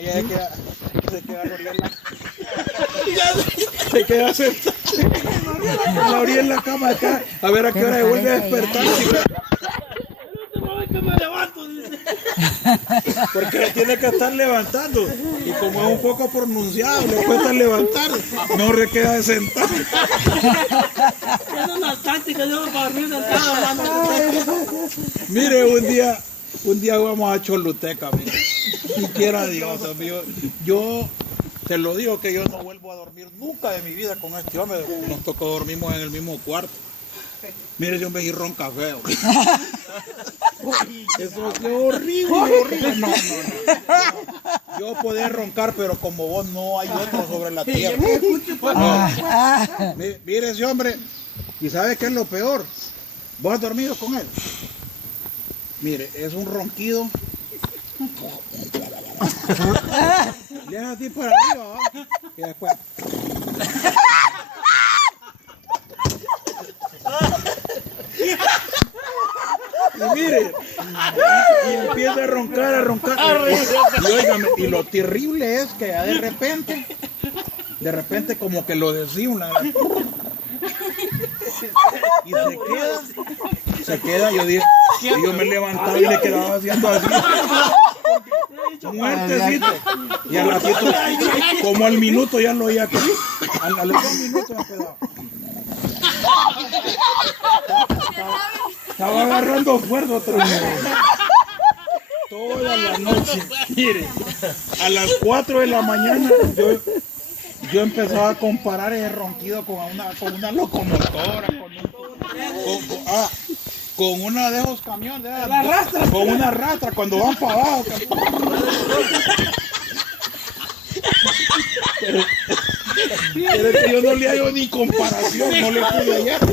Ya se queda a la orilla de la se queda sentado a la orilla de la cama acá, a ver a qué hora se vuelve a despertar. Que me levanto, dice. Porque tiene que estar levantando y como es un poco pronunciado, le cuesta levantar, no se queda de sentar. Es una táctica yo para dormir sentado hablando. Mire, un día vamos a Choluteca, mire. Si quiera Dios, amigo. Yo te lo digo que yo no vuelvo a dormir nunca de mi vida con este hombre. Nos tocó dormimos en el mismo cuarto. Mire, ese hombre sí ronca feo. Eso es horrible, horrible. No. Yo podía roncar, pero como vos no hay otro sobre la tierra. No. Mire ese hombre, ¿y sabe qué es lo peor? ¿Vos has dormido con él? Mire, es un ronquido. Le das así para arriba, ¿va? Y después. Y mire, y empieza a roncar. Y óigame, y lo terrible es que ya de repente como que lo desciuna. Y se queda, yo dije, y yo me levantaba y le quedaba haciendo así. Muertecito. Y al ratito, como al minuto ya lo oía que a los 2 minutos ya quedaba. Estaba agarrando fuerza otra vez. Toda la noche. Mire, a las 4 de la mañana yo empezaba a comparar ese ronquido con una locomotora, con una de esos camiones, con una rastra cuando van para abajo. Pero es que yo no le hallo ni comparación, no le pude hallar.